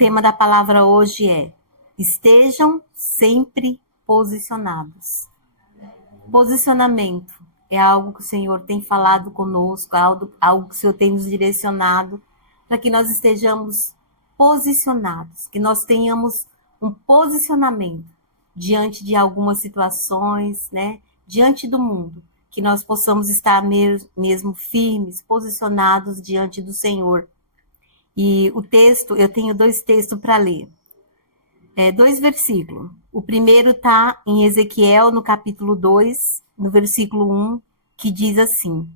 tema da palavra hoje é: estejam sempre posicionados. Posicionamento é algo que o Senhor tem falado conosco, algo que o Senhor tem nos direcionado para que nós estejamos posicionados, que nós tenhamos um posicionamento diante de algumas situações, né? Diante do mundo, que nós possamos estar mesmo firmes, posicionados diante do Senhor. E o texto, eu tenho 2 textos para ler. 2 versículos. O primeiro está em Ezequiel, no capítulo 2, no versículo 1, que diz assim: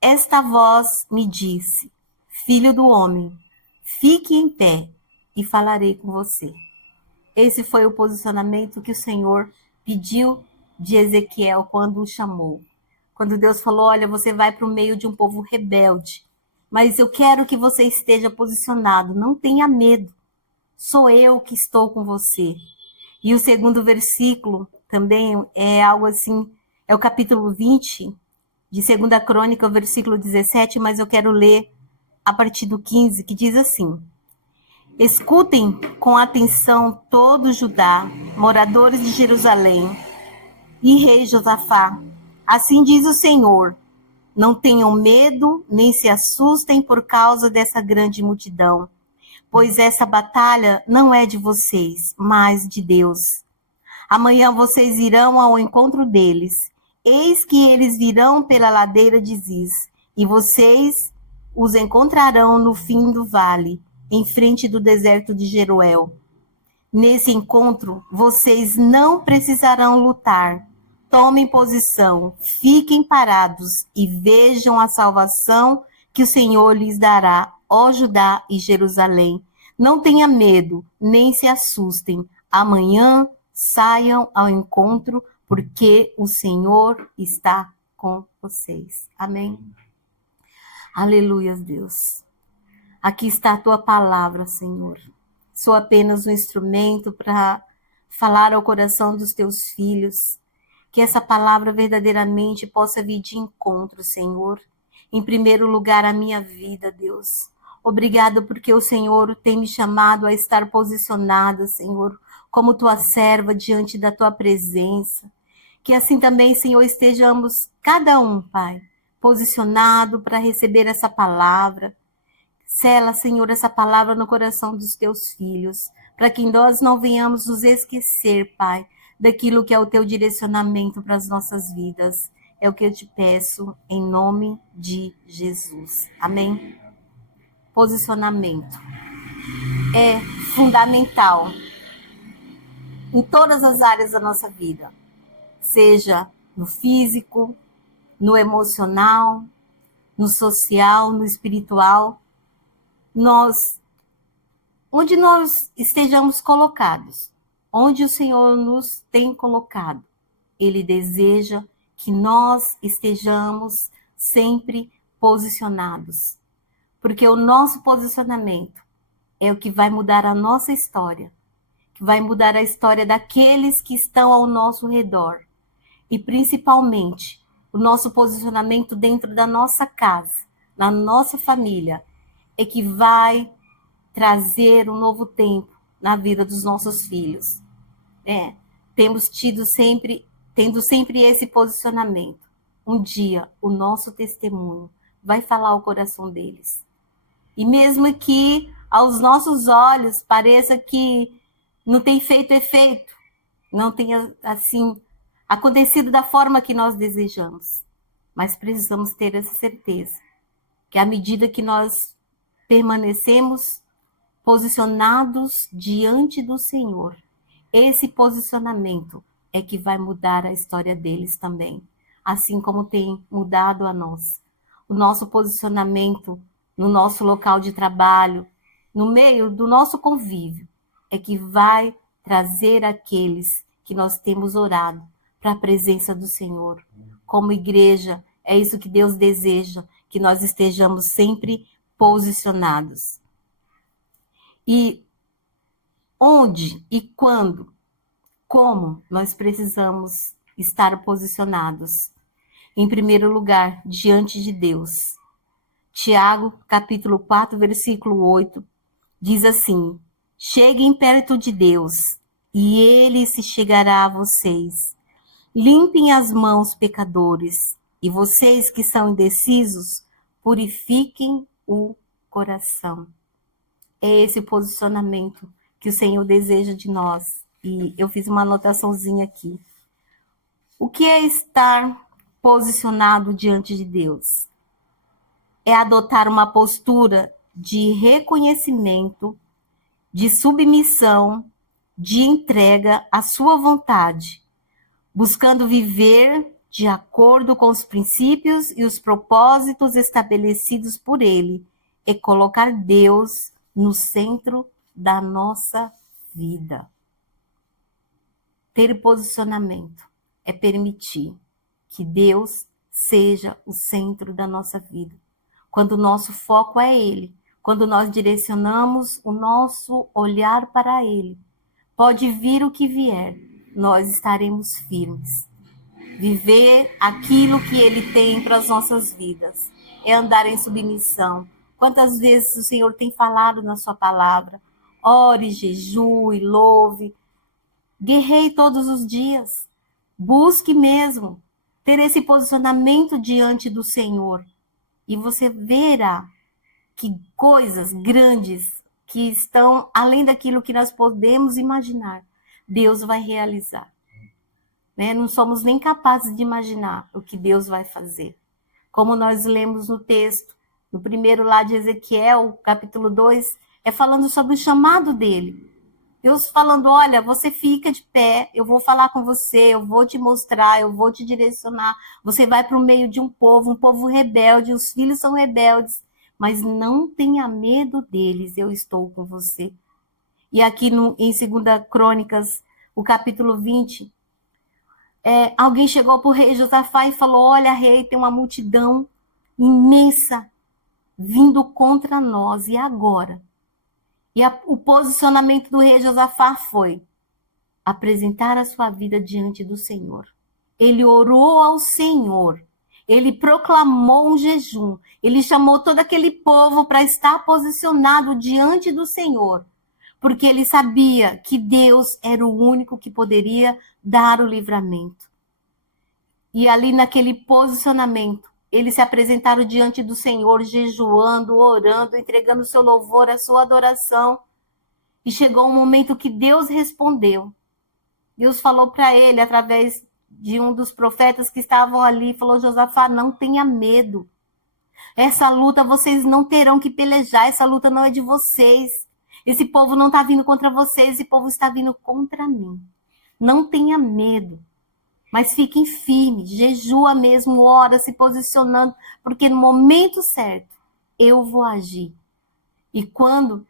Esta voz me disse, filho do homem, fique em pé e falarei com você. Esse foi o posicionamento que o Senhor pediu de Ezequiel quando o chamou. Quando Deus falou: olha, você vai para o meio de um povo rebelde, mas eu quero que você esteja posicionado, não tenha medo. Sou eu que estou com você. E o segundo versículo também é algo assim, é o capítulo 20 de 2 Crônica, o versículo 17, mas eu quero ler a partir do 15, que diz assim: Escutem com atenção todo Judá, moradores de Jerusalém, e rei Josafá. Assim diz o Senhor: não tenham medo, nem se assustem por causa dessa grande multidão, pois essa batalha não é de vocês, mas de Deus. Amanhã vocês irão ao encontro deles. Eis que eles virão pela ladeira de Ziz, e vocês os encontrarão no fim do vale, em frente do deserto de Jeruel. Nesse encontro, vocês não precisarão lutar. Tomem posição, fiquem parados e vejam a salvação que o Senhor lhes dará, ó Judá e Jerusalém. Não tenha medo, nem se assustem. Amanhã saiam ao encontro, porque o Senhor está com vocês. Amém? Aleluia, Deus. Aqui está a tua palavra, Senhor. Sou apenas um instrumento para falar ao coração dos teus filhos. Que essa palavra verdadeiramente possa vir de encontro, Senhor. Em primeiro lugar, a minha vida, Deus. Obrigada porque o Senhor tem me chamado a estar posicionada, Senhor, como tua serva diante da tua presença. Que assim também, Senhor, estejamos cada um, Pai, posicionado para receber essa palavra. Sela, Senhor, essa palavra no coração dos teus filhos, para que nós não venhamos nos esquecer, Pai, daquilo que é o teu direcionamento para as nossas vidas. É o que eu te peço, em nome de Jesus. Amém? Posicionamento é fundamental em todas as áreas da nossa vida, seja no físico, no emocional, no social, no espiritual. Onde nós estejamos colocados, onde o Senhor nos tem colocado, Ele deseja que nós estejamos sempre posicionados, porque o nosso posicionamento é o que vai mudar a nossa história, que vai mudar a história daqueles que estão ao nosso redor, e principalmente o nosso posicionamento dentro da nossa casa, na nossa família, é que vai trazer um novo tempo na vida dos nossos filhos. Tendo sempre esse posicionamento. Um dia, o nosso testemunho vai falar ao coração deles. E mesmo que aos nossos olhos pareça que não tem feito efeito, não tenha, assim, acontecido da forma que nós desejamos. Mas precisamos ter essa certeza, que à medida que nós permanecemos posicionados diante do Senhor, esse posicionamento é que vai mudar a história deles também, assim como tem mudado a nós. O nosso posicionamento no nosso local de trabalho, no meio do nosso convívio, é que vai trazer aqueles que nós temos orado para a presença do Senhor. Como igreja, é isso que Deus deseja, que nós estejamos sempre posicionados. E onde e quando, como nós precisamos estar posicionados? Em primeiro lugar, diante de Deus. Tiago, capítulo 4, versículo 8, diz assim: Cheguem perto de Deus, e Ele se chegará a vocês. Limpem as mãos, pecadores, e vocês que são indecisos, purifiquem o coração. É esse posicionamento que o Senhor deseja de nós. E eu fiz uma anotaçãozinha aqui. O que é estar posicionado diante de Deus? É adotar uma postura de reconhecimento, de submissão, de entrega à sua vontade, buscando viver de acordo com os princípios e os propósitos estabelecidos por Ele, e colocar Deus no centro da nossa vida. Ter posicionamento é permitir que Deus seja o centro da nossa vida. Quando o nosso foco é Ele, quando nós direcionamos o nosso olhar para Ele, pode vir o que vier, nós estaremos firmes. Viver aquilo que Ele tem para as nossas vidas é andar em submissão. Quantas vezes o Senhor tem falado na sua palavra? Ore, jejue, louve, guerreie todos os dias. Busque mesmo ter esse posicionamento diante do Senhor. E você verá que coisas grandes que estão além daquilo que nós podemos imaginar, Deus vai realizar. Né? Não somos nem capazes de imaginar o que Deus vai fazer. Como nós lemos no texto, no primeiro lá de Ezequiel, capítulo 2, é falando sobre o chamado dele. Deus falando, olha, você fica de pé, eu vou falar com você, eu vou te mostrar, eu vou te direcionar. Você vai para o meio de um povo rebelde, os filhos são rebeldes, mas não tenha medo deles, eu estou com você. E aqui em 2 Crônicas, o capítulo 20, alguém chegou para o rei Josafá e falou, olha, rei, tem uma multidão imensa vindo contra nós, e agora? E o posicionamento do rei Josafá foi apresentar a sua vida diante do Senhor. Ele orou ao Senhor, ele proclamou um jejum, ele chamou todo aquele povo para estar posicionado diante do Senhor, porque ele sabia que Deus era o único que poderia dar o livramento. E ali naquele posicionamento, eles se apresentaram diante do Senhor, jejuando, orando, entregando o seu louvor, a sua adoração. E chegou um momento que Deus respondeu. Deus falou para ele, através de um dos profetas que estavam ali, falou, Josafá, não tenha medo. Essa luta vocês não terão que pelejar, essa luta não é de vocês. Esse povo não está vindo contra vocês, esse povo está vindo contra mim. Não tenha medo. Mas fiquem firmes, jejua mesmo, ora, se posicionando, porque no momento certo eu vou agir. E quando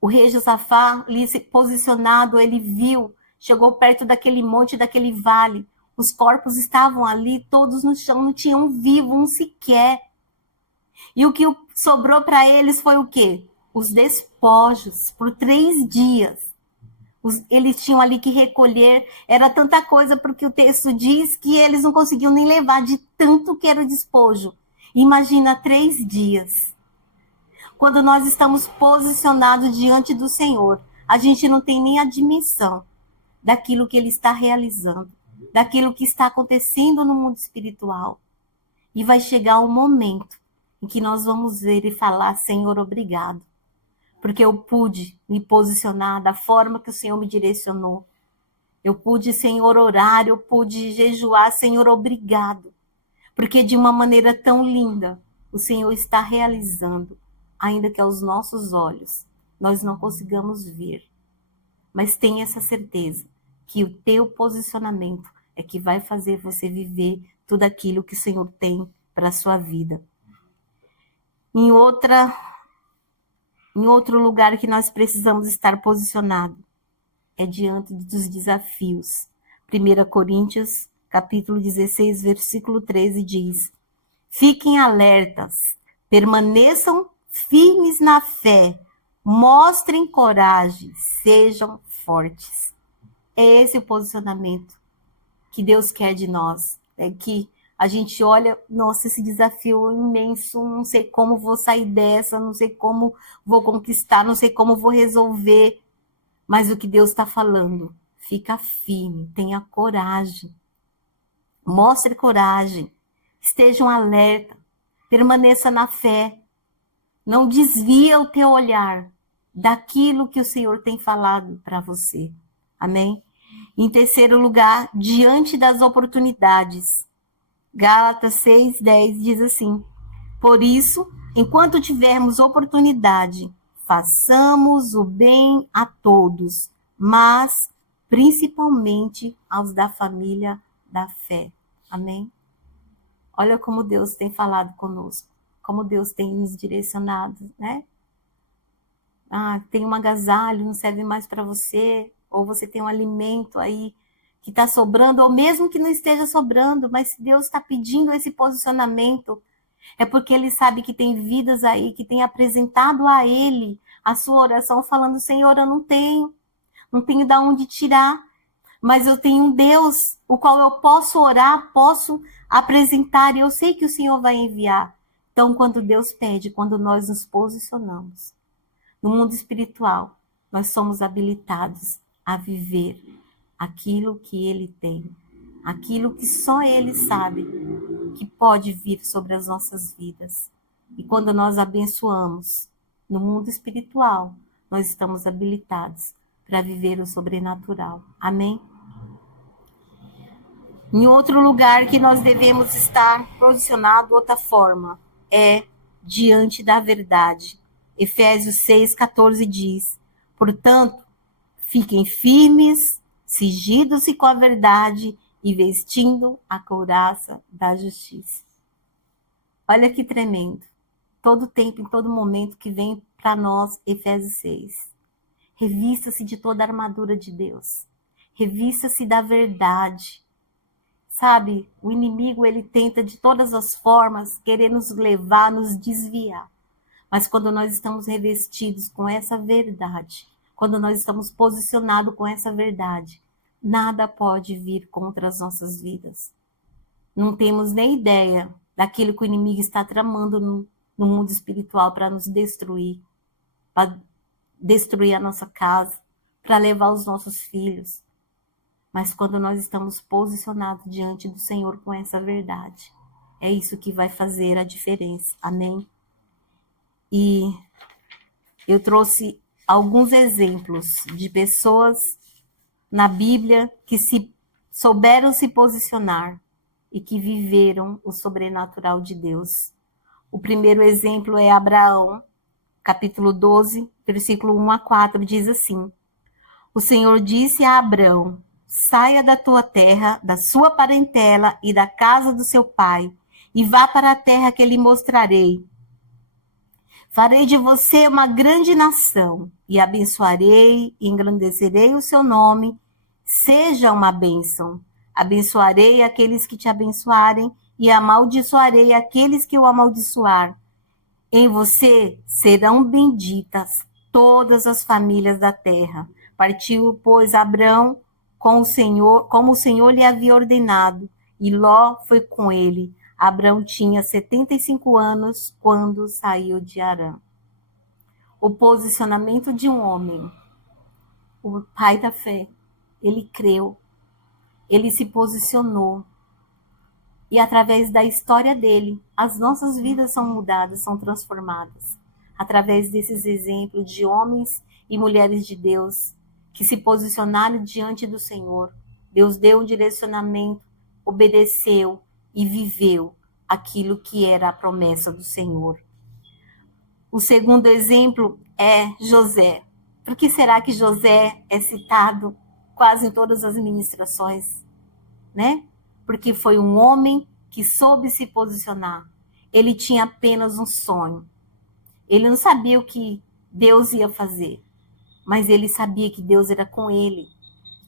o rei Josafá ali se posicionado, ele viu, chegou perto daquele monte, daquele vale, os corpos estavam ali, todos no chão, não tinha um vivo, um sequer. E o que sobrou para eles foi o quê? Os despojos, por 3 dias. Eles tinham ali que recolher, era tanta coisa, porque o texto diz que eles não conseguiam nem levar de tanto que era o despojo. Imagina 3 dias. Quando nós estamos posicionados diante do Senhor, a gente não tem nem a dimensão daquilo que Ele está realizando, daquilo que está acontecendo no mundo espiritual. E vai chegar um momento em que nós vamos ver e falar, Senhor, obrigado. Porque eu pude me posicionar da forma que o Senhor me direcionou. Eu pude, Senhor, orar, eu pude jejuar, Senhor, obrigado. Porque de uma maneira tão linda, o Senhor está realizando, ainda que aos nossos olhos nós não consigamos ver. Mas tenha essa certeza que o teu posicionamento é que vai fazer você viver tudo aquilo que o Senhor tem para a sua vida. Em outro lugar que nós precisamos estar posicionado é diante dos desafios. 1 Coríntios, capítulo 16, versículo 13 diz: fiquem alertas, permaneçam firmes na fé, mostrem coragem, sejam fortes. É esse o posicionamento que Deus quer de nós, é que A gente olha, nossa, esse desafio é imenso, não sei como vou sair dessa, não sei como vou conquistar, não sei como vou resolver. Mas o que Deus está falando, fica firme, tenha coragem, mostre coragem, esteja um alerta, permaneça na fé, não desvia o teu olhar daquilo que o Senhor tem falado para você. Amém? Em terceiro lugar, diante das oportunidades. Gálatas 6:10 diz assim: por isso, enquanto tivermos oportunidade, façamos o bem a todos, mas principalmente aos da família da fé. Amém? Olha como Deus tem falado conosco, como Deus tem nos direcionado, né? Tem um agasalho, não serve mais para você, ou você tem um alimento aí que está sobrando, ou mesmo que não esteja sobrando, mas se Deus está pedindo esse posicionamento, é porque Ele sabe que tem vidas aí que tem apresentado a Ele a sua oração, falando: Senhor, eu não tenho de onde tirar, mas eu tenho um Deus, o qual eu posso orar, posso apresentar, e eu sei que o Senhor vai enviar. Então, quando Deus pede, quando nós nos posicionamos no mundo espiritual, nós somos habilitados a viver aquilo que Ele tem, aquilo que só Ele sabe que pode vir sobre as nossas vidas. E quando nós abençoamos no mundo espiritual, nós estamos habilitados para viver o sobrenatural. Amém? Em outro lugar que nós devemos estar posicionado, outra forma, é diante da verdade. Efésios 6:14 diz: portanto, fiquem firmes, cingidos-se com a verdade e vestindo a couraça da justiça. Olha que tremendo. Todo tempo, em todo momento que vem para nós, Efésios 6. Revista-se de toda a armadura de Deus. Revista-se da verdade. Sabe, o inimigo, ele tenta de todas as formas querer nos levar, nos desviar. Mas quando nós estamos revestidos com essa verdade, quando nós estamos posicionados com essa verdade, nada pode vir contra as nossas vidas. Não temos nem ideia daquilo que o inimigo está tramando no mundo espiritual para nos destruir, para destruir a nossa casa, para levar os nossos filhos. Mas quando nós estamos posicionados diante do Senhor com essa verdade, é isso que vai fazer a diferença. Amém? E eu trouxe alguns exemplos de pessoas na Bíblia que souberam se posicionar e que viveram o sobrenatural de Deus. O primeiro exemplo é Abraão, capítulo 12, versículo 1-4, diz assim: o Senhor disse a Abraão: saia da tua terra, da sua parentela e da casa do seu pai, e vá para a terra que lhe mostrarei. Farei de você uma grande nação, e abençoarei e engrandecerei o seu nome. Seja uma bênção. Abençoarei aqueles que te abençoarem, e amaldiçoarei aqueles que o amaldiçoar. Em você serão benditas todas as famílias da terra. Partiu, pois, Abrão com o Senhor, como o Senhor lhe havia ordenado, e Ló foi com ele. Abrão tinha 75 anos quando saiu de Harã. O posicionamento de um homem, o pai da fé, ele creu, ele se posicionou. E através da história dele, as nossas vidas são mudadas, são transformadas. Através desses exemplos de homens e mulheres de Deus que se posicionaram diante do Senhor. Deus deu um direcionamento, obedeceu e viveu aquilo que era a promessa do Senhor. O segundo exemplo é José. Por que será que José é citado quase em todas as ministrações, né? Porque foi um homem que soube se posicionar. Ele tinha apenas um sonho. Ele não sabia o que Deus ia fazer, mas ele sabia que Deus era com ele,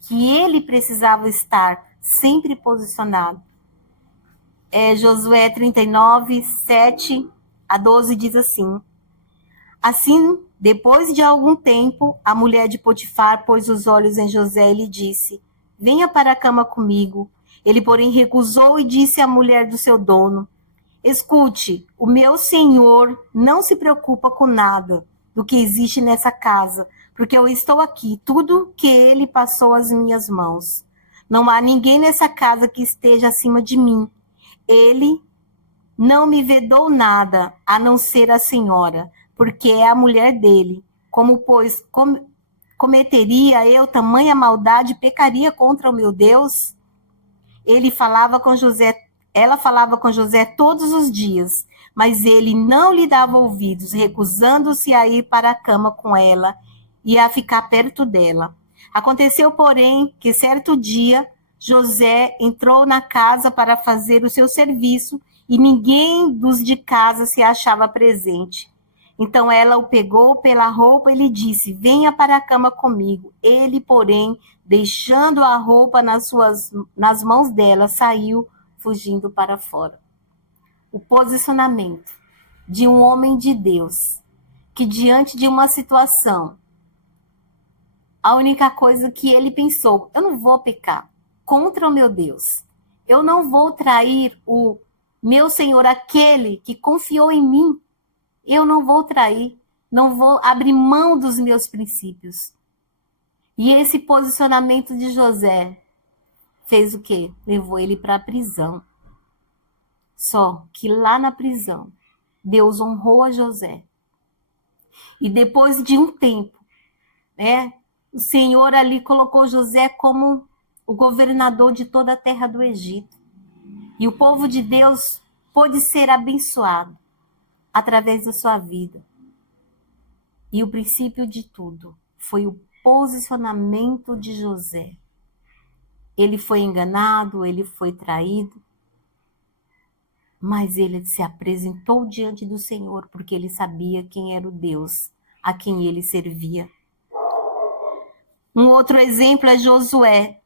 que ele precisava estar sempre posicionado. Josué 39, 7-12 diz assim: assim, depois de algum tempo, a mulher de Potifar pôs os olhos em José e lhe disse: venha para a cama comigo. Ele, porém, recusou e disse à mulher do seu dono: escute, o meu senhor não se preocupa com nada do que existe nessa casa, porque eu estou aqui, tudo que ele passou às minhas mãos. Não há ninguém nessa casa que esteja acima de mim. Ele não me vedou nada, a não ser a senhora, porque é a mulher dele. Como, pois, cometeria eu tamanha maldade, pecaria contra o meu Deus? Ele falava com José, ela falava com José todos os dias, mas ele não lhe dava ouvidos, recusando-se a ir para a cama com ela e a ficar perto dela. Aconteceu, porém, que certo dia José entrou na casa para fazer o seu serviço e ninguém dos de casa se achava presente. Então ela o pegou pela roupa e lhe disse: venha para a cama comigo. Ele, porém, deixando a roupa nas mãos dela, saiu fugindo para fora. O posicionamento de um homem de Deus que, diante de uma situação, a única coisa que ele pensou: eu não vou pecar contra o meu Deus. Eu não vou trair o meu Senhor, aquele que confiou em mim. Eu não vou trair, não vou abrir mão dos meus princípios. E esse posicionamento de José fez o quê? Levou ele para a prisão. Só que lá na prisão, Deus honrou a José. E depois de um tempo, né, o Senhor ali colocou José como o governador de toda a terra do Egito. E o povo de Deus pôde ser abençoado através da sua vida. E o princípio de tudo foi o posicionamento de José. Ele foi enganado, ele foi traído, mas ele se apresentou diante do Senhor porque ele sabia quem era o Deus a quem ele servia. Um outro exemplo é Josué.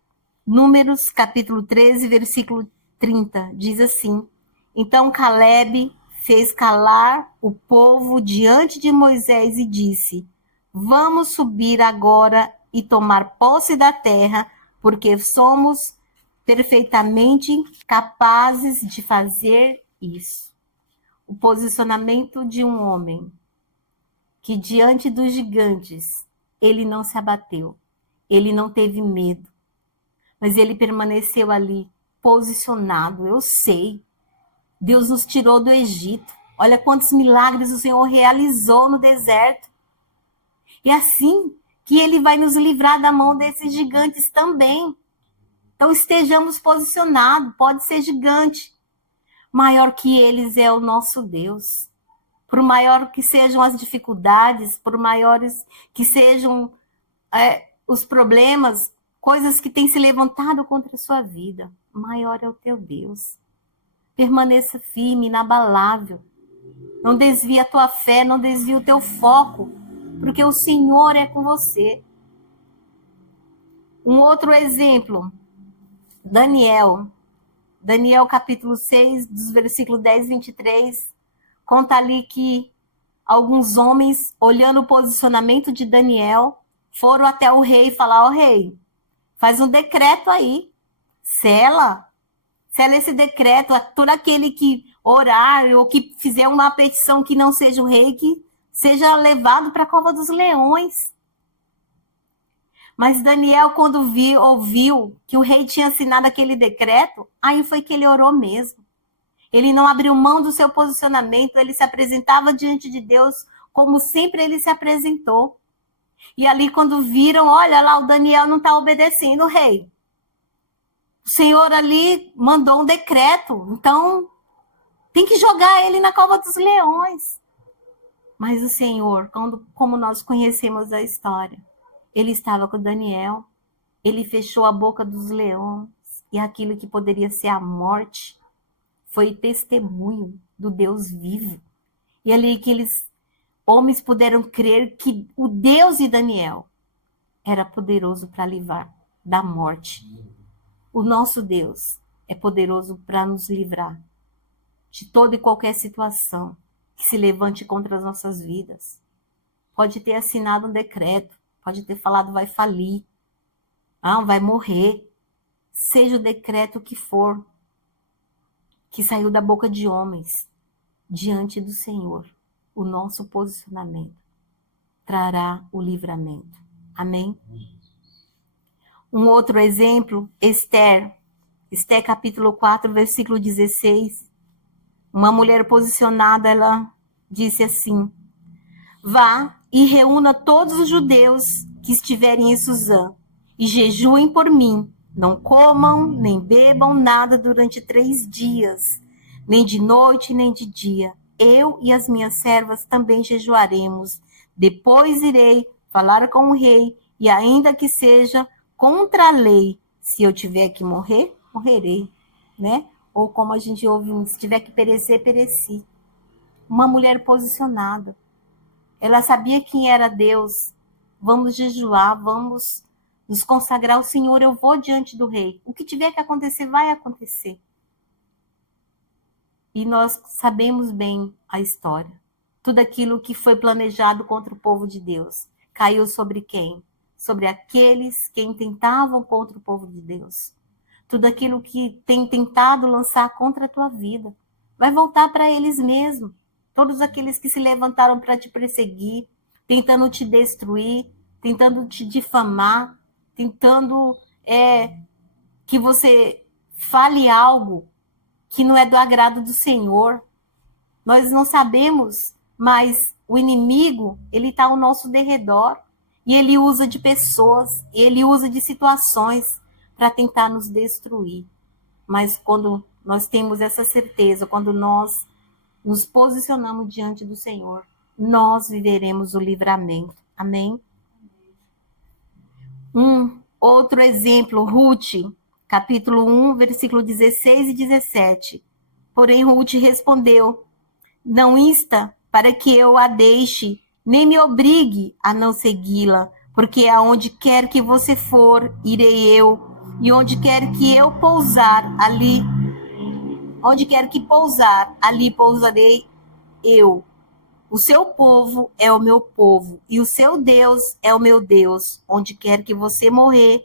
Números, capítulo 13, versículo 30, diz assim: então Caleb fez calar o povo diante de Moisés e disse: vamos subir agora e tomar posse da terra, porque somos perfeitamente capazes de fazer isso. O posicionamento de um homem que, diante dos gigantes, ele não se abateu, ele não teve medo, mas ele permaneceu ali, posicionado. Eu sei, Deus nos tirou do Egito. Olha quantos milagres o Senhor realizou no deserto. E assim que ele vai nos livrar da mão desses gigantes também. Então estejamos posicionados. Pode ser gigante. Maior que eles é o nosso Deus. Por maior que sejam as dificuldades, por maiores que sejam os problemas, coisas que têm se levantado contra a sua vida, maior é o teu Deus. Permaneça firme, inabalável. Não desvie a tua fé, não desvie o teu foco, porque o Senhor é com você. Um outro exemplo, Daniel. Daniel capítulo 6, dos versículos 10 e 23, conta ali que alguns homens, olhando o posicionamento de Daniel, foram até o rei e falaram: ó rei, faz um decreto aí, sela esse decreto, todo aquele que orar ou que fizer uma petição que não seja o rei, que seja levado para a cova dos leões. Mas Daniel, quando ouviu que o rei tinha assinado aquele decreto, aí foi que ele orou mesmo. Ele não abriu mão do seu posicionamento, ele se apresentava diante de Deus como sempre ele se apresentou. E ali quando viram, olha lá, o Daniel não está obedecendo o rei. O Senhor ali mandou um decreto, então tem que jogar ele na cova dos leões. Mas o Senhor, como nós conhecemos a história, ele estava com Daniel, ele fechou a boca dos leões, e aquilo que poderia ser a morte foi testemunho do Deus vivo. E ali aqueles homens puderam crer que o Deus de Daniel era poderoso para livrar da morte. O nosso Deus é poderoso para nos livrar de toda e qualquer situação que se levante contra as nossas vidas. Pode ter assinado um decreto, pode ter falado vai falir, vai morrer. seja o decreto que for, que saiu da boca de homens, diante do Senhor, o nosso posicionamento trará o livramento. Amém? Um outro exemplo, Esther capítulo 4, versículo 16. Uma mulher posicionada, ela disse assim: vá e reúna todos os judeus que estiverem em Suzã e jejuem por mim. Não comam, nem bebam nada durante 3 dias, nem de noite, nem de dia. Eu e as minhas servas também jejuaremos. Depois irei falar com o rei, e ainda que seja contra a lei, se eu tiver que morrer, morrerei, né? Ou como a gente ouve, se tiver que perecer, pereci. Uma mulher posicionada. Ela sabia quem era Deus. Vamos jejuar, vamos nos consagrar ao Senhor. Eu vou diante do rei. O que tiver que acontecer, vai acontecer. E nós sabemos bem a história. Tudo aquilo que foi planejado contra o povo de Deus caiu sobre quem? Sobre aqueles que tentavam contra o povo de Deus. Tudo aquilo que tem tentado lançar contra a tua vida vai voltar para eles mesmos. Todos aqueles que se levantaram para te perseguir, tentando te destruir, tentando te difamar, tentando que você fale algo que não é do agrado do Senhor. Nós não sabemos, mas o inimigo, ele está ao nosso derredor. E ele usa de pessoas, ele usa de situações para tentar nos destruir. Mas quando nós temos essa certeza, quando nós nos posicionamos diante do Senhor, nós viveremos o livramento. Amém? Outro exemplo, Ruth, capítulo 1, versículo 16 e 17. Porém, Ruth respondeu: não insta para que eu a deixe, nem me obrigue a não segui-la, porque aonde quer que você for, irei eu, e onde quer que eu pousar, ali pousarei eu. O seu povo é o meu povo, e o seu Deus é o meu Deus. Onde quer que você morrerei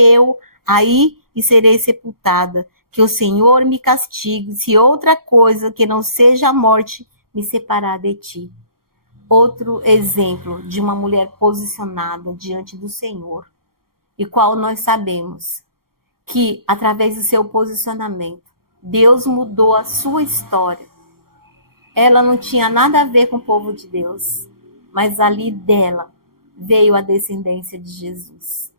eu, aí e serei sepultada. Que o Senhor me castigue, se outra coisa que não seja a morte me separar de ti. Outro exemplo de uma mulher posicionada diante do Senhor, e qual nós sabemos que, através do seu posicionamento, Deus mudou a sua história. Ela não tinha nada a ver com o povo de Deus, mas ali dela veio a descendência de Jesus.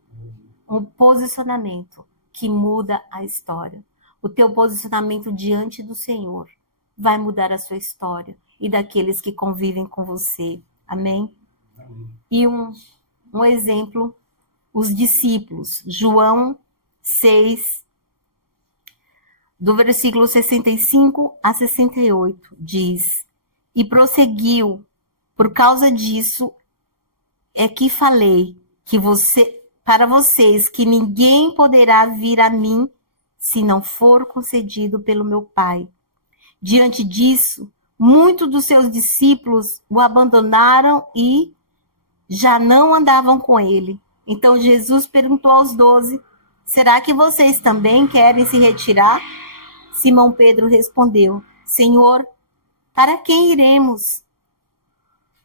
Um posicionamento que muda a história. O teu posicionamento diante do Senhor vai mudar a sua história e daqueles que convivem com você. Amém? E um exemplo, os discípulos. João 6, do versículo 65 a 68, diz: e prosseguiu, por causa disso é que falei para vocês que ninguém poderá vir a mim se não for concedido pelo meu Pai. Diante disso, muitos dos seus discípulos o abandonaram e já não andavam com ele. Então Jesus perguntou aos 12: será que vocês também querem se retirar? Simão Pedro respondeu: Senhor, para quem iremos?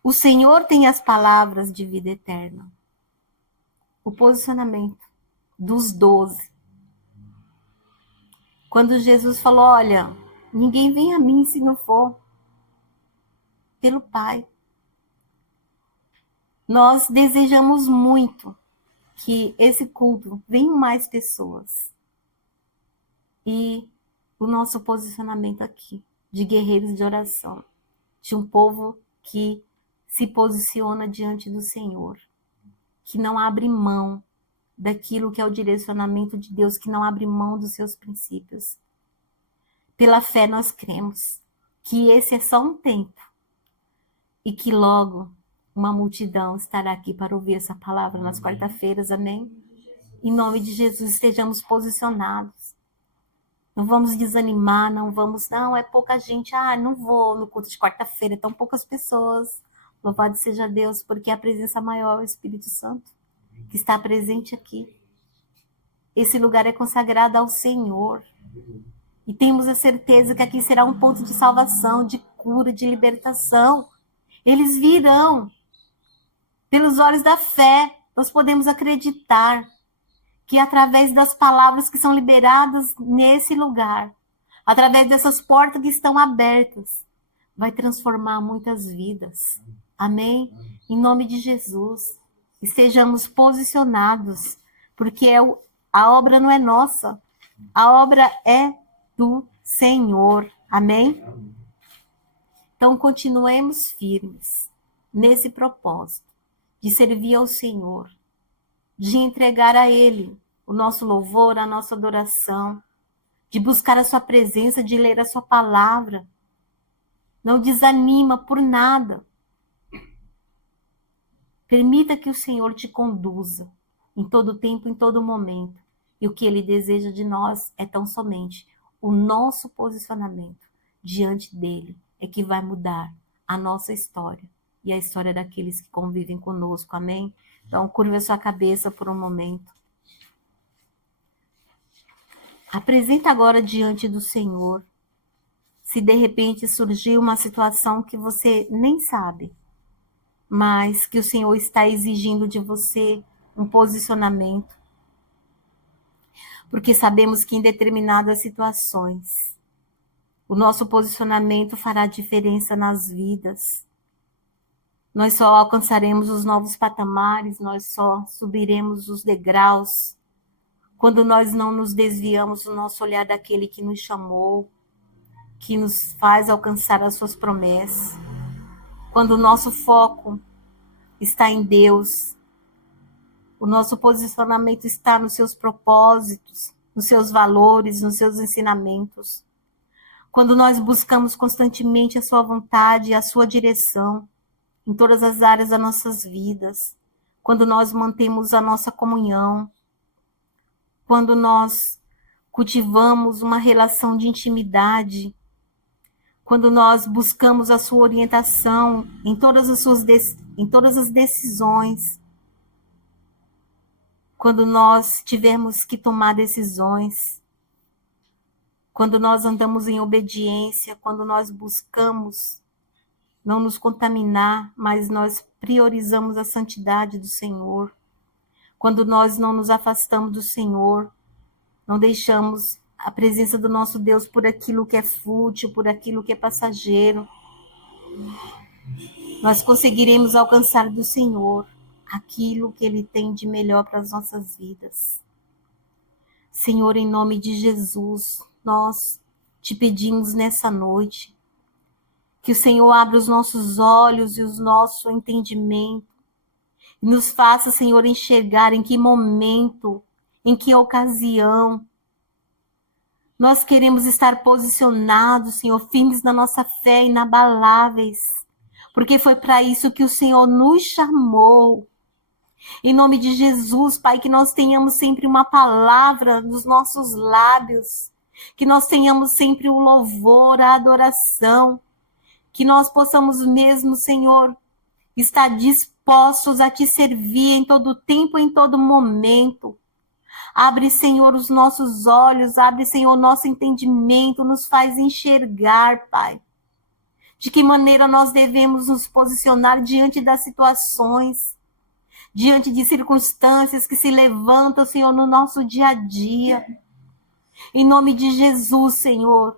O Senhor tem as palavras de vida eterna. O posicionamento dos 12. Quando Jesus falou: olha, ninguém vem a mim se não for pelo Pai. Nós desejamos muito que esse culto venham mais pessoas. E o nosso posicionamento aqui, de guerreiros de oração, de um povo que se posiciona diante do Senhor, que não abre mão daquilo que é o direcionamento de Deus, que não abre mão dos seus princípios. Pela fé nós cremos que esse é só um tempo e que logo uma multidão estará aqui para ouvir essa palavra nas quarta-feiras, amém? Em nome de Jesus, estejamos posicionados. Não vamos desanimar, não, é pouca gente, não vou no culto de quarta-feira, tão poucas pessoas. Louvado seja Deus, porque a presença maior é o Espírito Santo, que está presente aqui. Esse lugar é consagrado ao Senhor. E temos a certeza que aqui será um ponto de salvação, de cura, de libertação. Eles virão. Pelos olhos da fé, nós podemos acreditar que através das palavras que são liberadas nesse lugar, através dessas portas que estão abertas, vai transformar muitas vidas. Amém? Em nome de Jesus. Estejamos posicionados, porque a obra não é nossa, a obra é do Senhor. Amém? Então, continuemos firmes nesse propósito de servir ao Senhor, de entregar a Ele o nosso louvor, a nossa adoração, de buscar a sua presença, de ler a sua palavra. Não desanima por nada. Permita que o Senhor te conduza em todo tempo, em todo momento. E o que Ele deseja de nós é tão somente o nosso posicionamento diante dEle é que vai mudar a nossa história e a história daqueles que convivem conosco. Amém? Então, curva a sua cabeça por um momento. Apresenta agora diante do Senhor. Se de repente surgir uma situação que você nem sabe, mas que o Senhor está exigindo de você um posicionamento. Porque sabemos que em determinadas situações, o nosso posicionamento fará diferença nas vidas. Nós só alcançaremos os novos patamares, nós só subiremos os degraus quando nós não nos desviamos do nosso olhar daquele que nos chamou, que nos faz alcançar as suas promessas. Quando o nosso foco está em Deus, o nosso posicionamento está nos seus propósitos, nos seus valores, nos seus ensinamentos. Quando nós buscamos constantemente a sua vontade e a sua direção em todas as áreas das nossas vidas, quando nós mantemos a nossa comunhão, quando nós cultivamos uma relação de intimidade, quando nós buscamos a sua orientação em todas as decisões, quando nós tivermos que tomar decisões, quando nós andamos em obediência, quando nós buscamos não nos contaminar, mas nós priorizamos a santidade do Senhor, quando nós não nos afastamos do Senhor, não deixamos a presença do nosso Deus por aquilo que é fútil, por aquilo que é passageiro, nós conseguiremos alcançar do Senhor aquilo que Ele tem de melhor para as nossas vidas. Senhor, em nome de Jesus, nós te pedimos nessa noite que o Senhor abra os nossos olhos e o nosso entendimento e nos faça, Senhor, enxergar em que momento, em que ocasião nós queremos estar posicionados, Senhor, firmes na nossa fé, inabaláveis, porque foi para isso que o Senhor nos chamou. Em nome de Jesus, Pai, que nós tenhamos sempre uma palavra nos nossos lábios, que nós tenhamos sempre o louvor, a adoração, que nós possamos mesmo, Senhor, estar dispostos a te servir em todo tempo, em todo momento. Abre, Senhor, os nossos olhos, abre, Senhor, o nosso entendimento, nos faz enxergar, Pai, de que maneira nós devemos nos posicionar diante das situações, diante de circunstâncias que se levantam, Senhor, no nosso dia a dia. Em nome de Jesus, Senhor,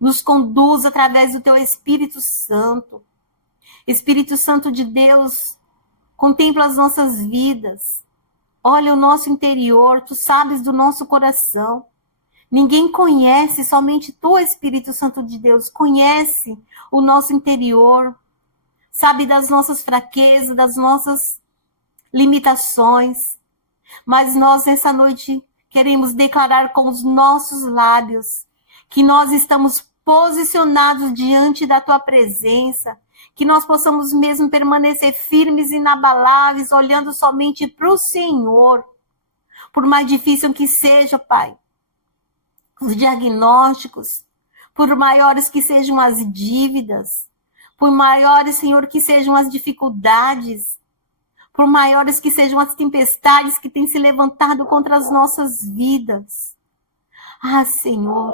nos conduz através do Teu Espírito Santo. Espírito Santo de Deus, contempla as nossas vidas. Olha o nosso interior, Tu sabes do nosso coração. Ninguém conhece, somente Tu, Espírito Santo de Deus, conhece o nosso interior. Sabe das nossas fraquezas, das nossas limitações. Mas nós, nessa noite, queremos declarar com os nossos lábios que nós estamos posicionados diante da Tua presença, que nós possamos mesmo permanecer firmes e inabaláveis, olhando somente para o Senhor. Por mais difícil que seja, Pai, os diagnósticos, por maiores que sejam as dívidas, por maiores, Senhor, que sejam as dificuldades, por maiores que sejam as tempestades que têm se levantado contra as nossas vidas. Ah, Senhor,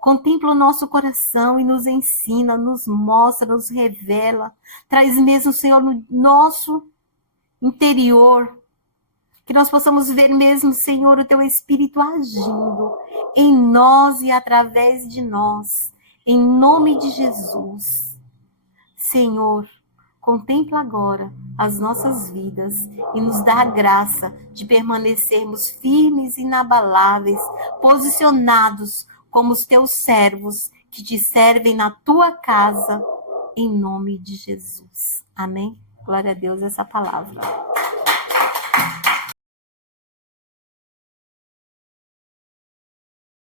contempla o nosso coração e nos ensina, nos mostra, nos revela. Traz mesmo, Senhor, no nosso interior, que nós possamos ver mesmo, Senhor, o Teu Espírito agindo em nós e através de nós, em nome de Jesus. Senhor, contempla agora as nossas vidas e nos dá a graça de permanecermos firmes e inabaláveis, posicionados como os Teus servos que te servem na Tua casa, em nome de Jesus. Amém? Glória a Deus, essa palavra.